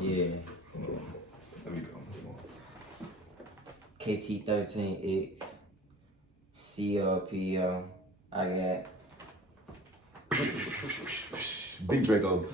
Yeah. Let me go. KT13X. CLPO. I got. Big Draco.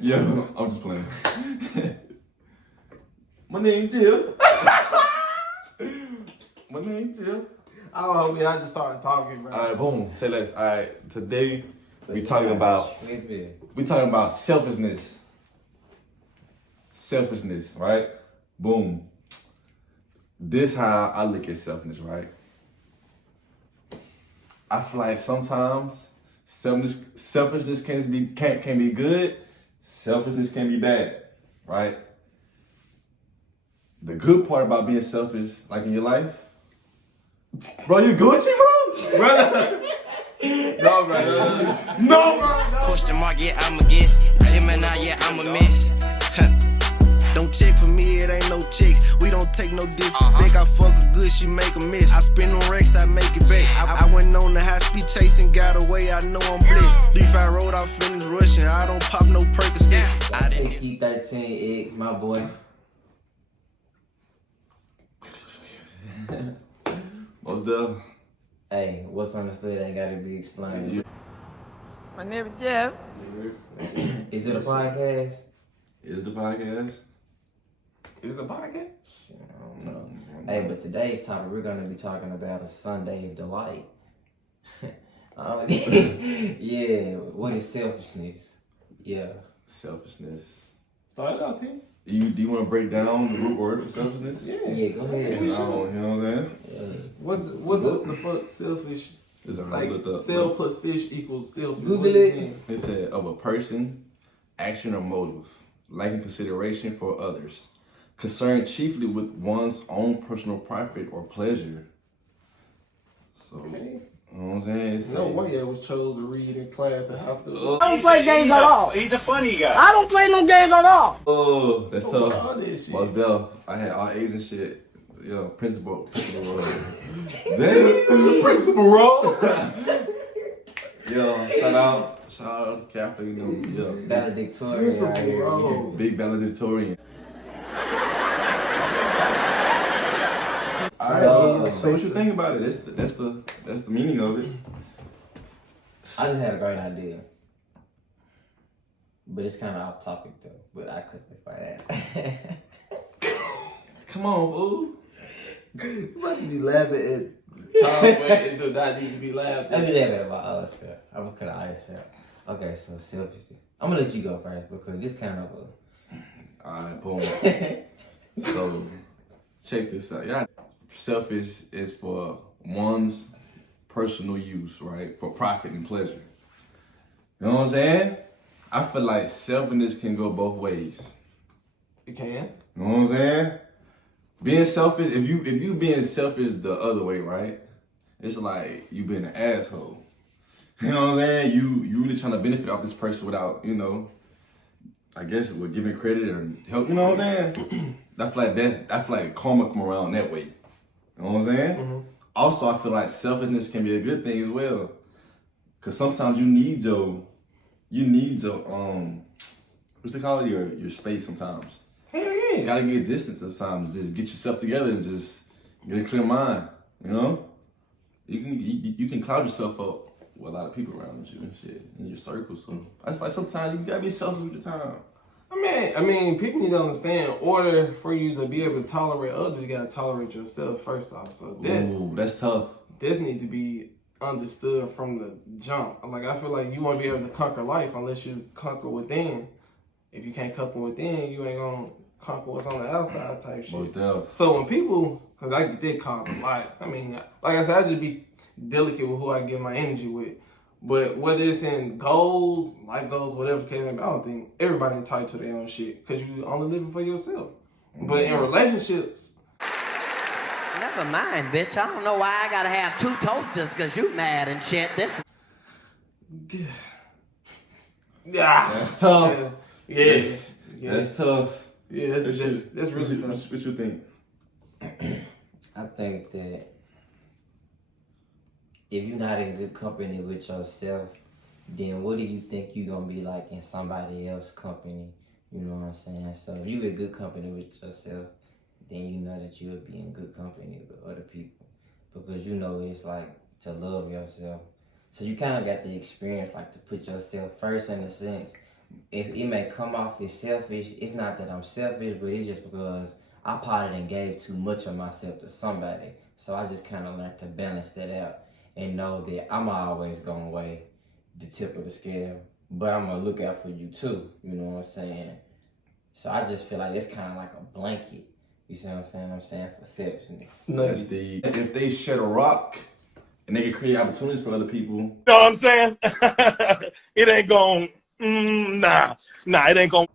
Yo, I'm just playing. My name's Jill. My name's Jill. Oh, yeah, I just started talking, bro. All right, boom. Say less. All right, today we talking about selfishness. Selfishness, right? Boom. This how I look at selfishness, right? I feel like sometimes selfishness can be good, selfishness can be bad, right? The good part about being selfish, like in your life, bro, you Gucci, bro? Brother. No, bro. No, bro. Question mark, yeah, I'm a guess. Gemini, yeah, I'm a miss. Don't check for me, it ain't no chick. We don't take no disrespect. I fuck her good, she make a miss. I spin on Rex, I make it back. I went on the high speed chasing, got away, I know I'm blitzed. 3-5 road, I finished rushing. I don't pop no Percocet. KT13X, my boy. Most def. Hey, what's understood ain't gotta be explained. My name is Jeff. Is it a podcast? Is the podcast? Is it a podcast? Shit, I don't know. Hey, but today's topic, we're gonna be talking about a Sunday delight. Yeah, what is selfishness? Yeah. Selfishness. Start it out, T. Do you want to break down the root word for selfishness? Yeah, go ahead. You know what I'm saying? Yeah. What does the fuck selfish, It's like, looked up. sell plus fish equals selfish? Google What does it. mean? It said of a person, action or motive, lacking consideration for others, concerned chiefly with one's own personal profit or pleasure. So, Okay. you know what I'm saying? It's No way I was chose to read in class in high school. I don't play games at all. He's a funny guy. I don't play no games at all. Oh, that's All tough. this shit. Most def. I had all A's and shit. Yo, principal role. Damn, principal role. Yo, shout out Catholic, you know, yo, Valedictorian. Principal right here. role. big valedictorian. All right, so what you think about it? That's the meaning of it. I just had a great idea. But it's kind of off topic though. But I couldn't find that. Come on, fool. You about to be laughing at halfway and do not need to be laughed I'm at. just laughing about other stuff. I'm gonna cut the ice out. Okay, so selfishness. I'm gonna let you go first because this kind of Alright, boom. So, check this out. Yeah, selfish is for one's personal use, right? For profit and pleasure. You know what I'm saying? I feel like selfishness can go both ways. You can. You know what I'm saying? Being selfish, if you being selfish the other way, right? It's like you being an asshole. You know what I'm saying? You really trying to benefit off this person without, you know, I guess with giving credit or help. You know what I'm saying? I feel like karma come around that way. You know what I'm saying? Mm-hmm. Also, I feel like selfishness can be a good thing as well, cause sometimes you need your what's they call it, your space sometimes. Hell yeah. You gotta get distance sometimes. Just get yourself together and just get a clear mind. You know, you can cloud yourself up with a lot of people around you and shit in your circle. So I feel like sometimes you gotta be selfish with your time. I mean, people need to understand. In order for you to be able to tolerate others, you gotta tolerate yourself first off. So That's tough. this need to be understood from the jump. Like, I feel like you won't be able to conquer life unless you conquer within. If you can't conquer within, you ain't gonna conquer what's on the outside type shit. Most definitely. So when people, because I did conquer a lot. I mean, like I said, I just be delicate with who I give my energy with. But whether it's in goals, life goals, whatever the case may be, I don't think everybody entitled to their own shit because you only living for yourself. But in relationships, Never mind, bitch. I don't know why I gotta have 2 toasters because you mad and shit. This is... yeah, That's tough. Yeah. That's tough. Yeah, that's really tough. What you think? I think that if you're not in good company with yourself, then what do you think you gonna be like in somebody else's company? You know what I'm saying? So if you in good company with yourself, then you know that you'll be in good company with other people. Because you know it's like to love yourself. So you kind of got the experience like to put yourself first in a sense. It may come off as selfish. It's not that I'm selfish, but it's just because I probably done gave too much of myself to somebody. So I just kind of learned to balance that out and know that I'm always going to weigh the tip of the scale. But I'm going to look out for you too. You know what I'm saying? So I just feel like it's kind of like a blanket. You see what I'm saying? For selfishness. If they shed a rock and they can create opportunities for other people. You know what I'm saying? It ain't going, nah, it ain't going.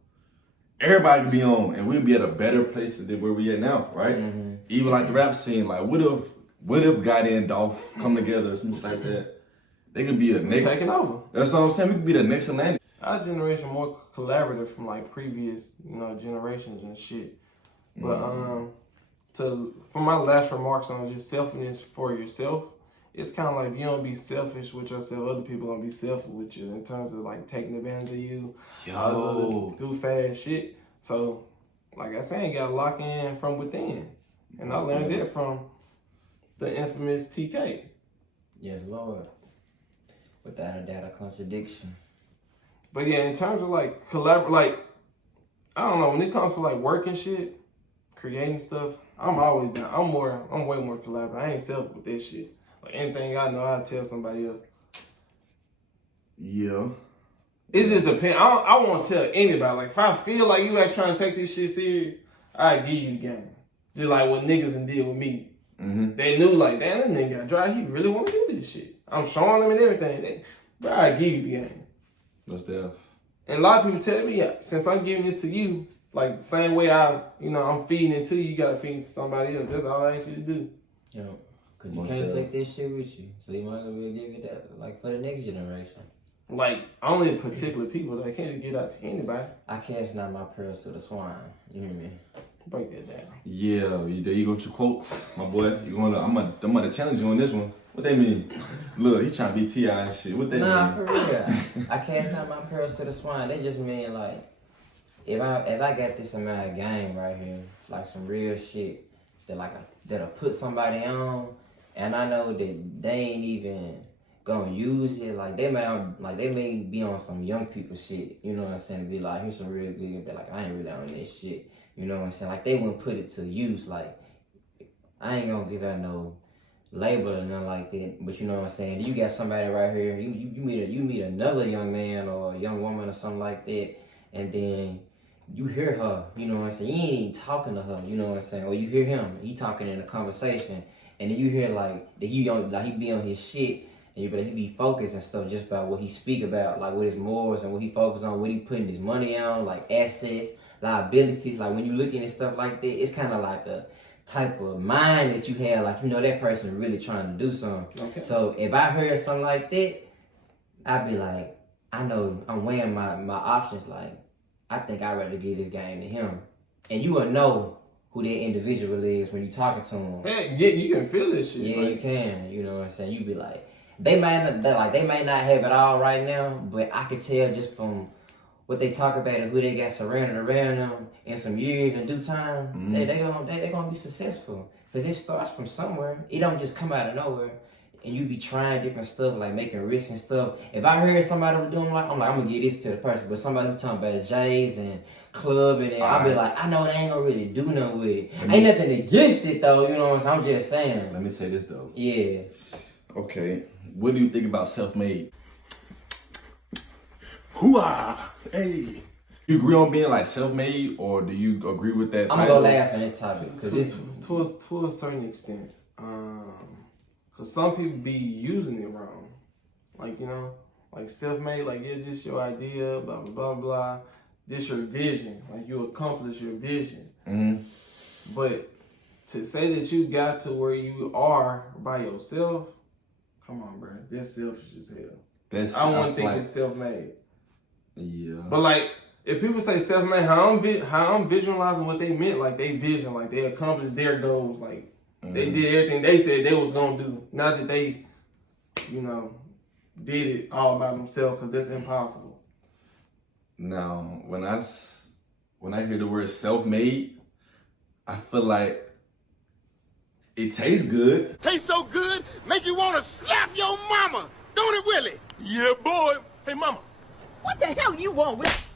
Everybody could be on, and we'd be at a better place than where we at now, right? Mm-hmm. Even like the rap scene, like what if Gotti and Dolph come together or something like that? They could be the next. Taking over. That's what I'm saying. We could be the next Atlantic. Our generation more collaborative from like previous, generations and shit. But for my last remarks on just selfishness for yourself, it's kind of like if you don't be selfish with yourself, other people gonna be selfish with you in terms of like taking advantage of you, all this other goof ass shit. So, like I said, you gotta lock in from within, and I learned that from the infamous TK. Yes, Lord. Without a doubt, a contradiction. But yeah, in terms of like I don't know, when it comes to like working shit, creating stuff, I'm always down. I'm way more collaborative. I ain't selfish with that shit. Like anything I know, I'll tell somebody else. Yeah. It just depends. I won't tell anybody. Like if I feel like you guys trying to take this shit serious, I give you the game. Just like what niggas and did with me. Mm-hmm. They knew like, damn, that nigga got dry. He really want to do this shit. I'm showing them and everything. But I give you the game. What's that? And a lot of people tell me, since I'm giving this to you, like the same way I'm feeding it to you, you gotta feed it to somebody else. That's all I ask you to do. You know, because you can't take this shit with you. So you might as well give it that, like, for the next generation. Like, only particular people that I can't get out to anybody. I cast not my pearls to the swine. You hear me? Break that down. Yeah, there you go with your quotes, my boy. I'm gonna challenge you on this one. What they mean? Look, he trying to be T.I. and shit. What they Nah, mean? for real. I cast not my pearls to the swine. They just mean, like, if I got this amount of game right here, like some real shit that'll put somebody on, and I know that they ain't even gonna use it. Like they may be on some young people shit. You know what I'm saying? Be like, here's some real good. And be like, I ain't really on this shit. You know what I'm saying? Like they wouldn't put it to use. Like I ain't gonna give out no label or nothing like that. But you know what I'm saying? You got somebody right here. You meet another young man or a young woman or something like that, and then you hear her, you know what I'm saying? You ain't even talking to her, you know what I'm saying? Or you hear him, he talking in a conversation, and then you hear like that he be on his shit, and you be like, he be focused and stuff just about what he speak about, like what his morals and what he focus on, what he putting his money on, like assets, liabilities. Like when you looking at stuff like that, it's kind of like a type of mind that you have, like that person really trying to do something. Okay. So if I heard something like that, I'd be like, I know I'm weighing my options. Like I think I'd rather give this game to him, and you will know who that individual is when you talking to him. Yeah, you can feel this shit. Yeah, you can. You know what I'm saying? You be like, they might not have it all right now, but I could tell just from what they talk about and who they got surrounded around them in some years in due time, mm-hmm. they gonna be successful. Cause it starts from somewhere. It don't just come out of nowhere. And you be trying different stuff, like making risks and stuff. If I heard somebody was doing like, I'm gonna give this to the person. But somebody who's talking about J's and club and I'll be like, I know they ain't gonna really do nothing with it. Ain't nothing against it though, you know what I'm saying? I'm just saying. Let me say this though. Yeah. Okay. What do you think about self-made? Hoo-ah! Hey. You agree on being like self-made, or do you agree with that? I'm gonna go last on this topic. To a certain extent. Cause some people be using it wrong. Like, like self-made, like, yeah, this your idea, blah, blah, blah, blah. This your vision. Like you accomplish your vision. Mm-hmm. But to say that you got to where you are by yourself, come on, bro. That's selfish as hell. I wouldn't think it's self-made. Yeah. But like, if people say self-made, how I'm visualizing what they meant, like they vision, like they accomplished their goals, like they did everything they said they was gonna do. Not that they, did it all by themselves, because that's impossible. Now, when I hear the word self-made, I feel like it tastes good. Tastes so good, make you want to slap your mama. Don't it, Willie? Yeah, boy. Hey, mama. What the hell you want with?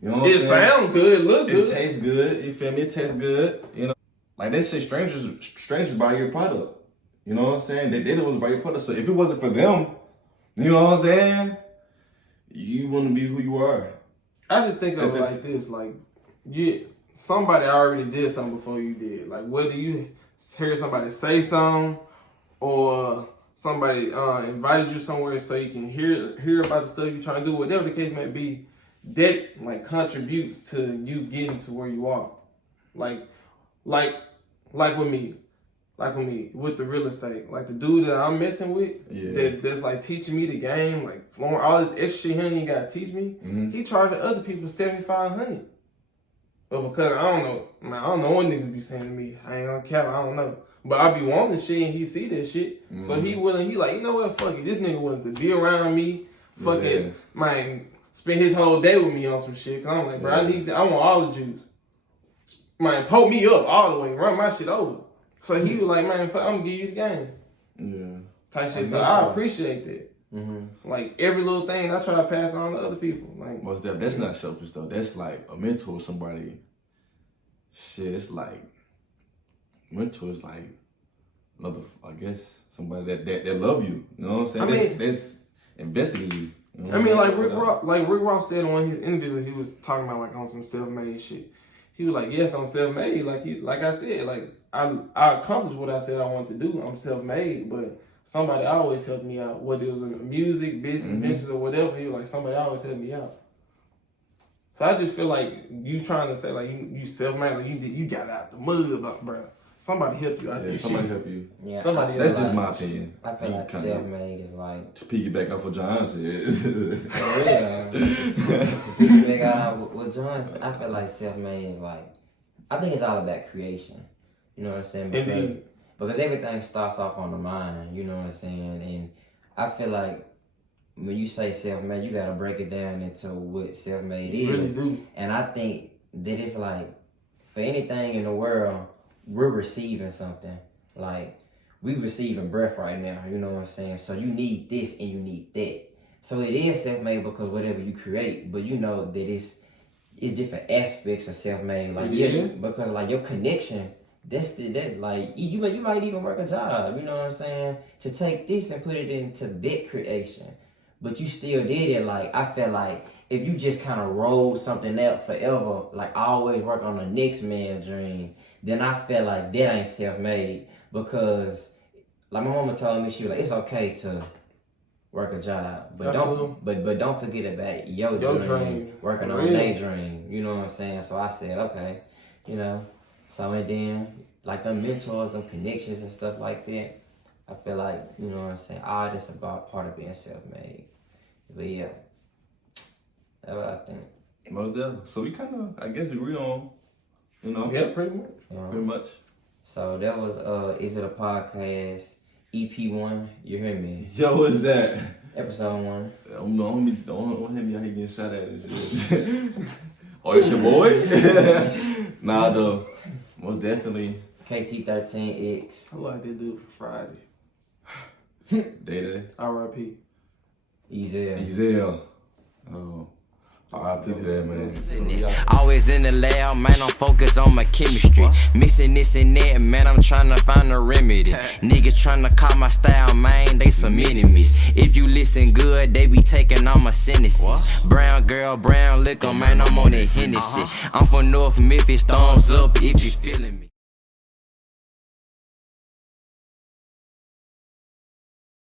You know what It I'm saying? sounds good, look It good. tastes good. You feel me? It tastes good. You know, like they say, strangers buy your product. You know what I'm saying? They the ones buy your product. So if it wasn't for them, you know what I'm saying? You wouldn't be who you are. I just think of it like this, like somebody already did something before you did. Like whether you hear somebody say something or somebody invited you somewhere so you can hear about the stuff you're trying to do, whatever the case may be, that like contributes to you getting to where you are. Like with me. Like with me, with the real estate, like the dude that I'm messing with, that's like teaching me the game, like flowing all this extra shit he ain't gotta teach me. He charging other people $7,500. But because I don't know what niggas be saying to me. I ain't gonna cap, I don't know. But I be wanting shit and he see that shit. So he like, you know what, fuck it. This nigga willing to be around me, fucking, man, spend his whole day with me on some shit. Cause I'm like, bro, I want all the juice. Man, pull me up all the way, run my shit over. So he was like, man, fuck, I'm gonna give you the game. Yeah. Type shit. So I appreciate that. Like every little thing I try to pass on to other people. Like most definitely, that's not selfish though. That's like a mentor, somebody. Shit, it's like mentor is like another, I guess, somebody that love you. You know what I'm saying? That's invested in you. You know I mean, like Rick Ross said in one of his interviews, he was talking about like on some self-made shit. He was like, yes, I'm self-made. Like I said, like I accomplished what I said I wanted to do. I'm self-made, but somebody always helped me out. Whether it was in the music, business, ventures, or whatever, he was like, somebody always helped me out. So I just feel like you trying to say like you self-made, like you got out the mud, bro. Somebody helped you out there. Somebody help you. Yeah, that's just my opinion. I feel like self-made is like to piggyback off what John said. For real. To piggyback off what John said, I feel like self-made is like, I think it's all about creation. You know what I'm saying? Because everything starts off on the mind. You know what I'm saying? And I feel like when you say self-made, you gotta break it down into what self-made is. Really do. And I think that it's like for anything in the world, we're receiving something. Like we receiving breath right now, you know what I'm saying? So you need this and you need that. So it is self-made because whatever you create, but you know that it's different aspects of self-made. Like because like your connection, that like you might even work a job, you know what I'm saying? To take this and put it into that creation. But you still did it. Like I felt like if you just kind of roll something out forever, like always work on the next man's dream, then I felt like that ain't self-made. Because like my mama told me, she was like, it's okay to work a job, but don't forget about your dream, working on their dream. You know what I'm saying? So I said, okay, you know. So and then like them mentors, them connections and stuff like that, I feel like, you know what I'm saying, all this about part of being self-made. But yeah, that's what I think. Most definitely. So we kind of, I guess, agree on, you know. Yeah, pretty much. Pretty much. So that was Is It a Podcast EP1? You hear me? Yo, what's that? Episode 1. Don't hit me out here getting shot at and shit. Oh, it's your boy? Nah, though. Most definitely. KT13X. I like that dude for Friday. Day-Day. R.I.P. Ezel. Oh. R.I.P. to that, man. Always in the lab, man, I'm focused on my chemistry. Mixing this and that, man, I'm trying to find a remedy. Niggas trying to call my style, man, they some enemies. If you listen good, they be taking all my sentences. Brown girl, brown liquor, man, I'm on that Hennessy. I'm from North Memphis, thumbs up if you feeling me.